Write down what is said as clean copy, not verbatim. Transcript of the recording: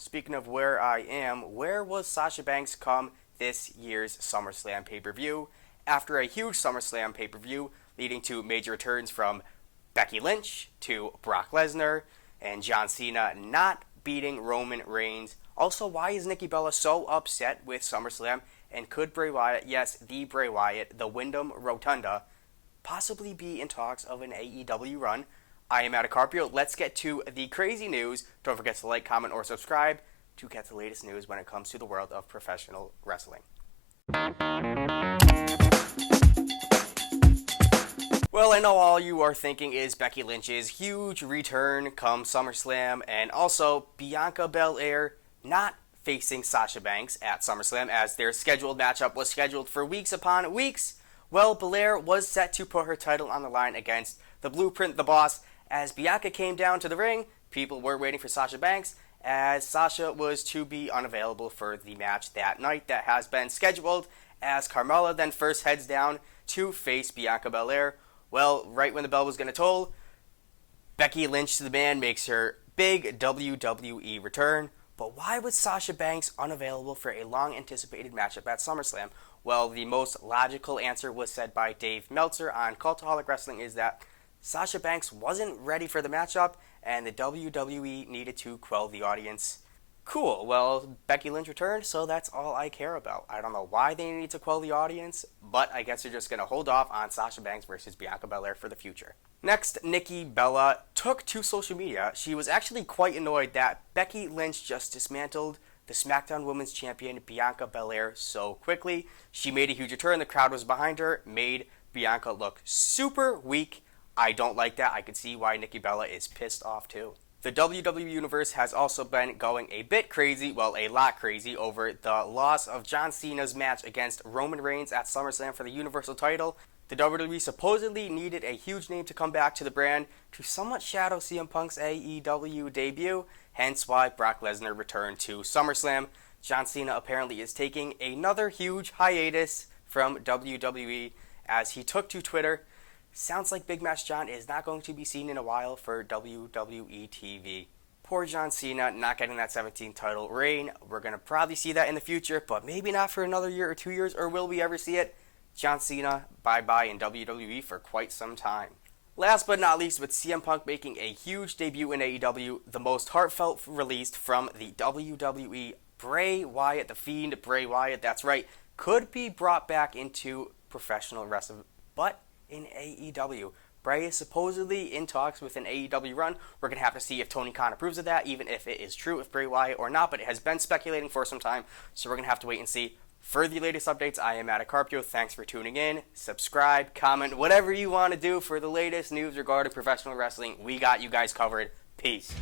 Speaking of where I am, where was Sasha Banks come this year's SummerSlam pay-per-view? After a huge SummerSlam pay-per-view leading to major returns from Becky Lynch to Brock Lesnar and John Cena not beating Roman Reigns. Also, why is Nikki Bella so upset with SummerSlam? And could Bray Wyatt, yes, the Bray Wyatt, the Wyndham Rotunda, possibly be in talks of an AEW run? I am Carpio. Let's get to the crazy news. Don't forget to like, comment, or subscribe to get the latest news when it comes to the world of professional wrestling. Well, I know all you are thinking is Becky Lynch's huge return come SummerSlam, and also Bianca Belair not facing Sasha Banks at SummerSlam, as their scheduled matchup was scheduled for weeks upon weeks. Well, Belair was set to put her title on the line against the Blueprint, the Boss. As Bianca came down to the ring, people were waiting for Sasha Banks, as Sasha was to be unavailable for the match that night that has been scheduled, as Carmella then first heads down to face Bianca Belair. Well, right when the bell was going to toll, Becky Lynch, the man, makes her big WWE return. But why was Sasha Banks unavailable for a long-anticipated matchup at SummerSlam? Well, the most logical answer was said by Dave Meltzer on Cultaholic Wrestling is that Sasha Banks wasn't ready for the matchup, and the WWE needed to quell the audience. Cool, well, Becky Lynch returned, so that's all I care about. I don't know why they need to quell the audience, but I guess they're just going to hold off on Sasha Banks versus Bianca Belair for the future. Next, Nikki Bella took to social media. She was actually quite annoyed that Becky Lynch just dismantled the SmackDown Women's Champion Bianca Belair so quickly. She made a huge return, the crowd was behind her, made Bianca look super weak. I don't like that. I can see why Nikki Bella is pissed off too. The WWE Universe has also been going a bit crazy, well, a lot crazy, over the loss of John Cena's match against Roman Reigns at SummerSlam for the Universal title. The WWE supposedly needed a huge name to come back to the brand to somewhat shadow CM Punk's AEW debut, hence why Brock Lesnar returned to SummerSlam. John Cena apparently is taking another huge hiatus from WWE as he took to Twitter. Sounds like Big Match John is not going to be seen in a while for WWE TV. Poor John Cena not getting that 17th title reign. We're going to probably see that in the future, but maybe not for another year or 2 years, or will we ever see it? John Cena, bye-bye in WWE for quite some time. Last but not least, with CM Punk making a huge debut in AEW, the most heartfelt release from the WWE, Bray Wyatt, the Fiend Bray Wyatt, that's right, could be brought back into professional wrestling, but in AEW. Bray is supposedly in talks with an AEW run. We're going to have to see if Tony Khan approves of that, even if it is true with Bray Wyatt or not, but it has been speculating for some time, so we're going to have to wait and see. For the latest updates, I am Carpio. Thanks for tuning in. Subscribe, comment, whatever you want to do for the latest news regarding professional wrestling. We got you guys covered. Peace.